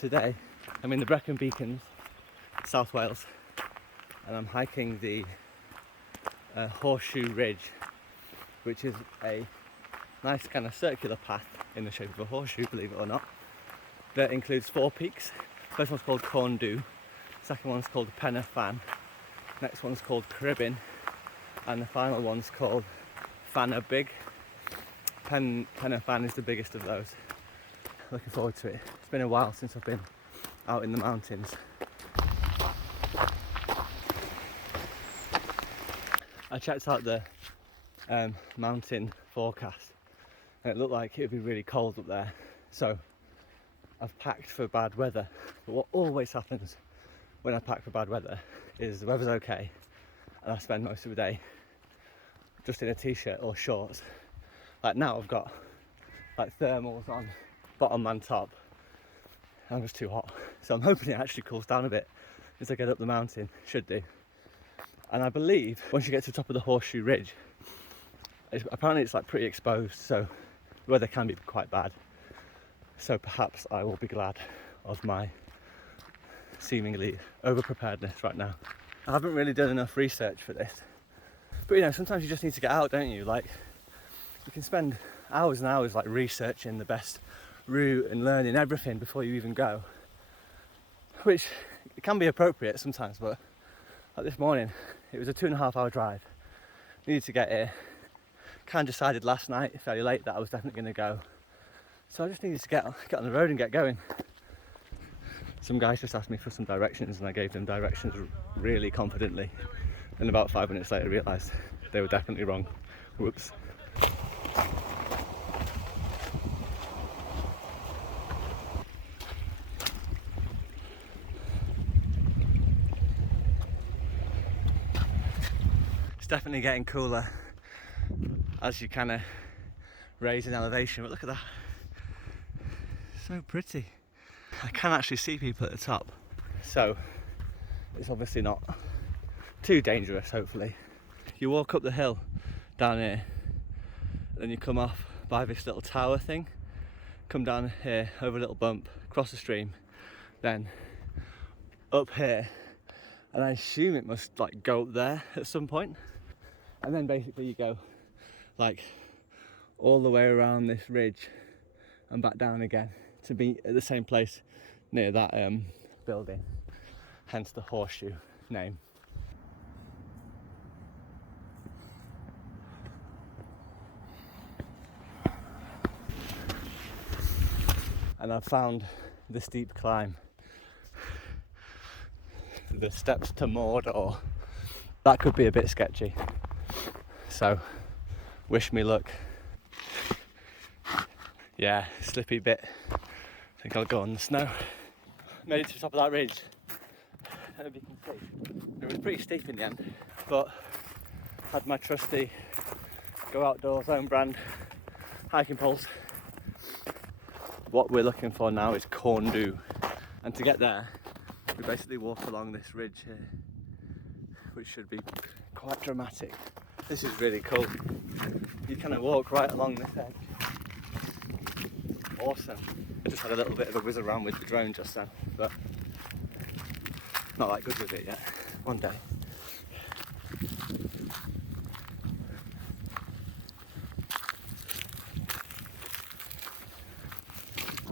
Today I'm in the Brecon Beacons, South Wales, and I'm hiking the Horseshoe Ridge, which is a nice kind of circular path in the shape of a horseshoe, believe it or not, that includes 4 peaks. First one's called Corndhu, second one's called Pen y Fan, next one's called Cribyn, and the final one's called Fan Big. Pen y Fan is the biggest of those. Looking forward to it. It's been a while since I've been out in the mountains. I checked out the mountain forecast and it looked like it would be really cold up there, so I've packed for bad weather. But what always happens when I pack for bad weather is the weather's okay and I spend most of the day just in a t-shirt or shorts. Like now I've got like thermals on, bottom and top. I'm just too hot, so I'm hoping it actually cools down a bit as I get up the mountain. Should do. And I believe once you get to the top of the Horseshoe Ridge, apparently it's like pretty exposed, so the weather can be quite bad. So perhaps I will be glad of my seemingly over-preparedness right now. I haven't really done enough research for this, but you know, sometimes you just need to get out, don't you? Like, you can spend hours and hours like researching the best route and learning everything before you even go, which it can be appropriate sometimes, but like this morning it was a 2.5 hour drive. Needed to get here. Kind of decided last night fairly late that I was definitely going to go, so I just needed to get on the road and get going. Some guys just asked me for some directions and I gave them directions really confidently, and about 5 minutes later I realised they were definitely wrong. Whoops. Definitely getting cooler as you kind of raise in elevation, but look at that, so pretty. I can actually see people at the top, so it's obviously not too dangerous, hopefully. You walk up the hill down here, then you come off by this little tower thing, come down here over a little bump, cross the stream, then up here, and I assume it must like go up there at some point. And then basically you go like all the way around this ridge and back down again to be at the same place near that building, hence the Horseshoe name. And I've found the steep climb, the steps to Mordor. That could be a bit sketchy, so wish me luck. Yeah, slippy bit. I think I'll go on the snow. Made it to the top of that ridge. I hope you can see. It was pretty steep in the end, but had my trusty Go Outdoors own brand hiking poles. What we're looking for now is Corndhu, and to get there we basically walk along this ridge here, which should be quite dramatic. This is really cool. You kind of walk right along this edge. Awesome. I just had a little bit of a whiz around with the drone just then, but not that good with it yet. One day.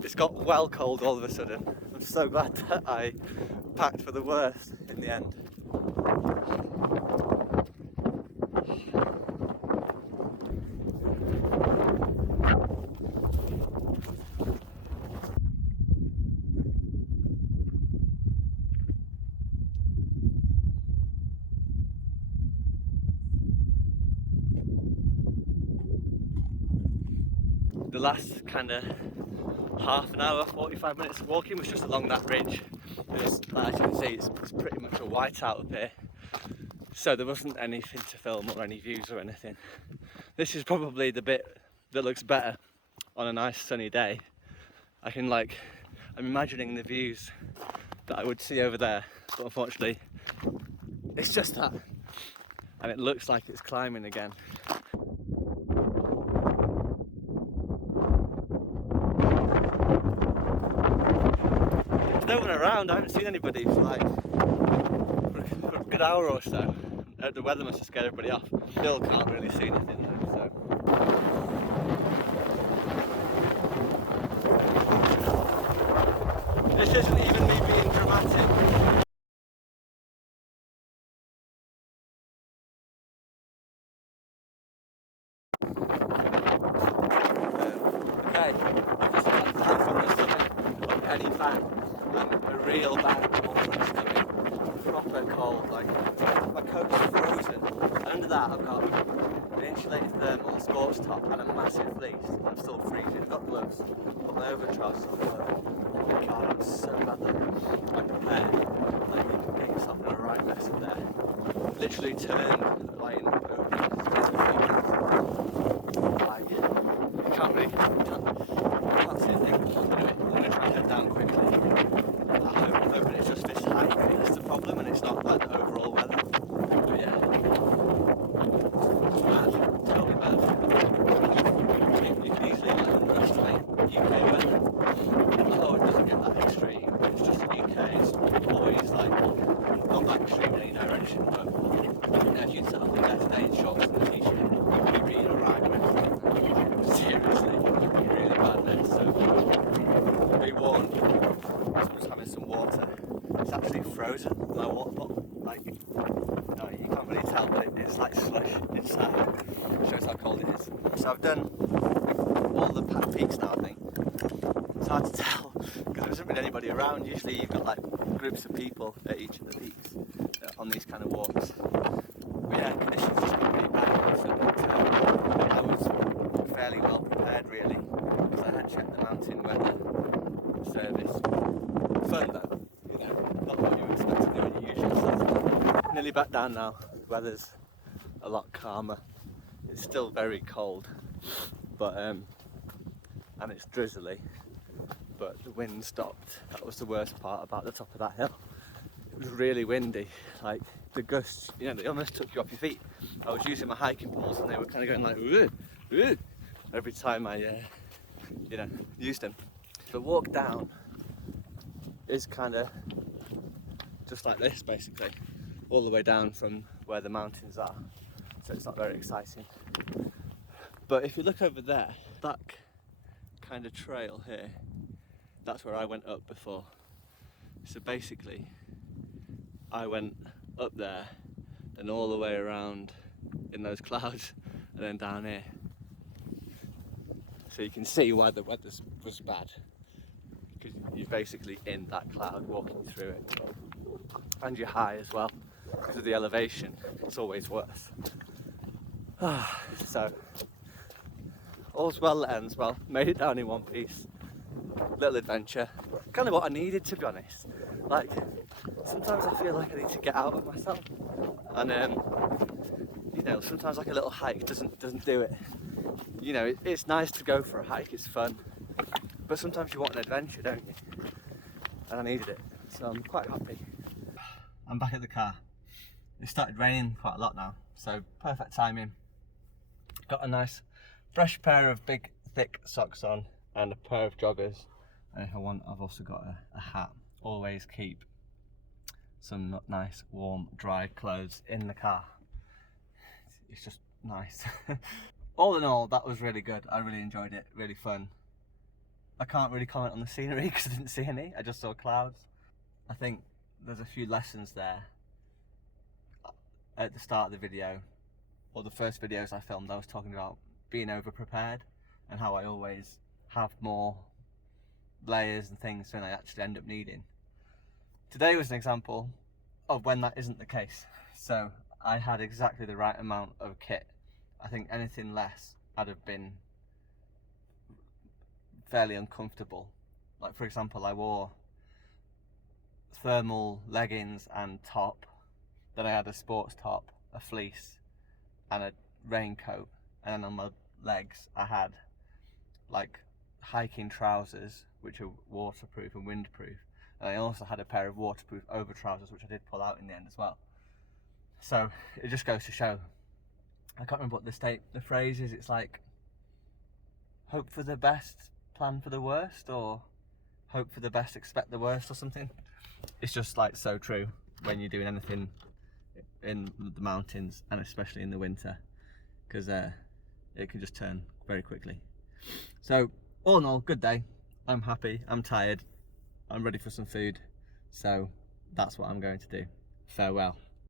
It's got well cold all of a sudden. I'm so glad that I packed for the worst in the end. The last kind of half an hour, 45 minutes of walking was just along that ridge. As you can see, it's pretty much a whiteout up here, so there wasn't anything to film or any views or anything. This is probably the bit that looks better on a nice sunny day. I'm imagining the views that I would see over there, but unfortunately it's just that, and it looks like it's climbing again. no one around. I haven't seen anybody for like for a good hour or so. The weather must have scared everybody off. Still can't really see anything though, so. This isn't even me being dramatic. Okay, just got down from the summit of Pen y Fan, and a real bad cold is coming. Proper cold, like my coat's frozen. And under that I've got an insulated thermal, a sports top, and a massive fleece. I'm still freezing. I've got gloves, but my overtrousers on. Oh my god, I'm so bad though. I'm prepared. Like you can get yourself in a right mess up there. Literally turned like in like you can't really can't see a thing. I'm gonna try and head down quickly. I'm hoping it's just this hike that's the problem and it's not like the overall weather. But yeah. Bad. Totally bad. You can easily like underestimate UK weather. Oh, it doesn't get that extreme. It's just UK is always like not that extreme in any direction, but if you'd set up there today in shorts and a t-shirt, you'd be in a right mess. Seriously, really bad mess. So be warned. I'm just having some water. It's actually frozen. My water bottle, like, no, you can't really tell, but it's like slush inside. Shows how cold it is. So I've done all the peaks now, I think. It's hard to tell because there hasn't been anybody around. Usually you've got like groups of people at each of the peaks on these kind of walks. But yeah, conditions just got pretty bad. So I was fairly well prepared really because I had checked the mountain weather service. Fun though, you know, not what you expect to do in your usual stuff. Nearly back down now. The weather's a lot calmer. It's still very cold, but and it's drizzly. But the wind stopped. That was the worst part about the top of that hill. It was really windy, like the gusts, you know, they almost took you off your feet. I was using my hiking poles and they were kind of going like, "Ooh, ooh," every time I, you know, used them. The walk down is kind of just like this, basically, all the way down from where the mountains are. So it's not very exciting. But if you look over there, that kind of trail here, that's where I went up before. So basically, I went up there, then all the way around in those clouds, and then down here. So you can see why the weather was bad, because you're basically in that cloud walking through it. And you're high as well, because of the elevation, it's always worse. So, all's well that ends well, made it down in one piece. Little adventure, kind of what I needed, to be honest. Like, sometimes I feel like I need to get out of myself, and you know, sometimes like a little hike doesn't do it. You know, it's nice to go for a hike, it's fun, but sometimes you want an adventure, don't you? And I needed it, so I'm quite happy. I'm back at the car. It started raining quite a lot now, so perfect timing. Got a nice fresh pair of big thick socks on and a pair of joggers, and if I want, I've also got a hat. Always keep some nice warm dry clothes in the car. It's just nice. All in all, that was really good. I really enjoyed it, really fun. I can't really comment on the scenery because I didn't see any, I just saw clouds. I think there's a few lessons there. At the start of the video, or the first videos I filmed, I was talking about being over prepared and how I always have more layers and things than I actually end up needing. Today was an example of when that isn't the case. So I had exactly the right amount of kit. I think anything less I'd have been fairly uncomfortable. Like, for example, I wore thermal leggings and top, then I had a sports top, a fleece and a raincoat, and then on my legs I had like hiking trousers which are waterproof and windproof, and I also had a pair of waterproof over trousers which I did pull out in the end as well. So it just goes to show, I can't remember what the phrase is, it's like hope for the best, plan for the worst, or hope for the best, expect the worst or something. It's just like so true when you're doing anything in the mountains, and especially in the winter, because it can just turn very quickly. So all in all, good day. I'm happy, I'm tired, I'm ready for some food, so that's what I'm going to do. Farewell.